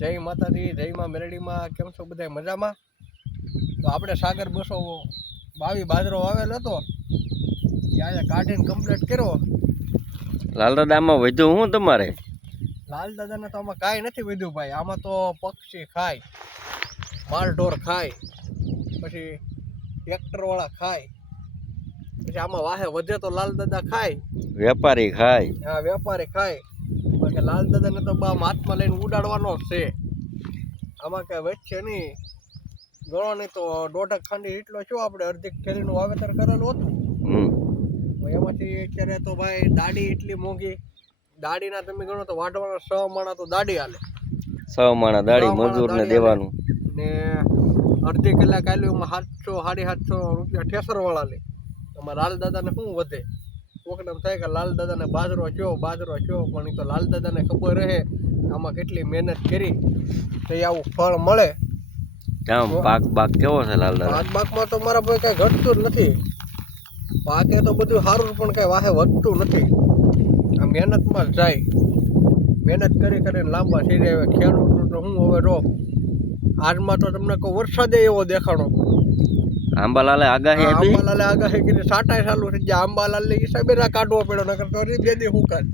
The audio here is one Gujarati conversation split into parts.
જય માતાજી, જય માં મેરડીમાં. કેમ છો બધા? મજામાં? તો આપણે સાગર 222 બાજરો વાવેલો હતો, ત્યાં કાઢીને કમ્પ્લીટ કર્યો. લાલ દાદામાં વધ્યું હું તમારે? લાલ દાદાને તો આમાં કાંઈ નથી વધ્યું ભાઈ. આમાં તો પક્ષી ખાય, માલઢોર ખાય, પછી ટ્રેક્ટરવાળા ખાય, પછી આમાં વાહે વધે તો લાલ દાદા ખાય, વેપારી ખાય. હા, વેપારી ખાય. બાકી લાલ દાદાને તો બા હાથમાં લઈને ઉડાડવાનો છે. આમાં કાંઈ વધશે નહીં. ગણો નહીં તો 1.5 ખાંડી એટલો શું આપણે અડધી થેલીનું વાવેતર કરેલું હતું. એમાંથી અત્યારે તો ભાઈ દાડી એટલી મોંઘી. દાડીના તમે ગણો તો વાઢવાના 6 માણા તો દાડી હાલે. 6 માણા દાડી મજૂરને દેવાનું ને અડધી કલાક આલ્યું એમાં 700-750 રૂપિયા ઠેસરવાળા લે. એમાં લાલ દાદાને શું વધે? કોકને થાય કે લાલ દાદાને બાજરો થયો પણ એ તો લાલ દાદાને ખબર રહે આમાં કેટલી મહેનત કરી તો આવું ફળ મળે. પાક કેવો છે લાલ દાદા? પાકમાં તો મારા ભાઈ કઈ ઘટતું જ નથી. પાકે તો બધું સારું પણ કઈ વાહે વધતું નથી. આ મહેનતમાં જ જાય. મહેનત કરીને લાંબા થઈ જાય. ખેડૂત તો હું હવે રો આજમાં તો તમને કોઈ વરસાદે એવો દેખાણો. આંબાલાલે આગાહી આપી. આંબાલાલે આગાહી કરી સાટાય ચાલુ થઈ જાય. આંબાલાલની હિસાબે ના કાઢવો પડ્યો, નકર તો બે હું કાઢ.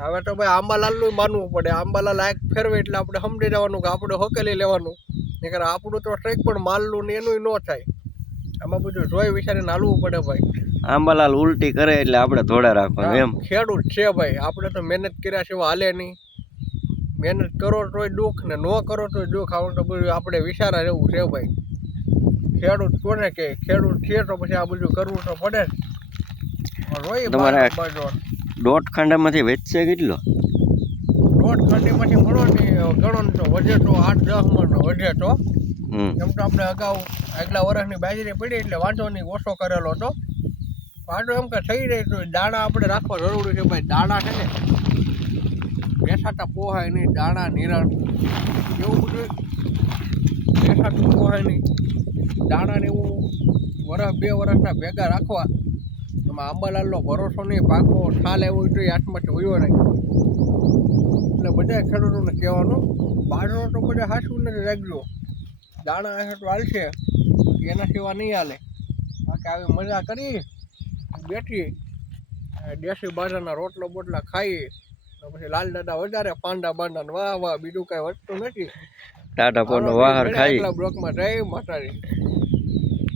હવે તો ભાઈ આંબાલાલનું માનવું પડે. આંબાલાલ આંખ ફેરવે એટલે આપણે સમજી જવાનું કે આપણે હકેલી લેવાનું. નકર આપણું તો ટ્રેક પણ માલનું ને એનું ન થાય. આમાં બધું જોઈ વિચારીને હાલવું પડે ભાઈ. આંબાલાલ ઉલટી કરે એટલે આપણે થોડા રાખવાનું એમ. ખેડૂત છે ભાઈ, આપણે તો મહેનત કર્યા છે હાલે નહીં. મહેનત કરો તોય દુઃખ ને ન કરો તોય દુઃખ. આવું તો બધું આપણે વિચારા રહેવું છે ભાઈ. ખેડૂત કોને કે ખેડૂત છે તો પછી આ બધું કરવું તો પડે જ. તમારે 1.5 ખાંડામાંથી વેચશે કેટલો? 1.5 ખાંડીમાંથી મળો ને ગણો ને તો વધે તો 8-10 મણ વધે તો. એમ તો આપણે અગાઉ આગલા વર્ષની બાજરી પડી એટલે વાંધો નહીં, ઓછો કરેલો હતો. વાંધો એમ કે થઈ રહી તો દાણા આપણે રાખવા જરૂરી છે ભાઈ. દાણા છે ને બેસાતા પોહાય નહીં, દાણા નિરણ એવું બધું બેસાતું પોહાય નહીં. દાણા ને એવું 1-2 વર્ષના ભેગા રાખવા. એમાં આંબાલાલનો ભરોસો નહીં, પાકો ઠાલ એવું જોઈએ હાથમાંથી વયો નહીં. એટલે બધા ખેડૂતોને કહેવાનું બાજરો તો બધા હાચવું નથી રાખજો. દાણા હશે તો હાલશે, એના સિવાય નહીં હાલે. બાકી આવી મજા કરી બેઠી દેશી બાજરાના રોટલા બોટલા ખાઈએ તો પછી લાલ દાદા વધારે પાંડા બાંડા વાહ વાહ, બીજું કાંઈ વધતું નથી. ટાટા પોનો વાહર ખાઈ બ્લોકમાં જય માતાજી.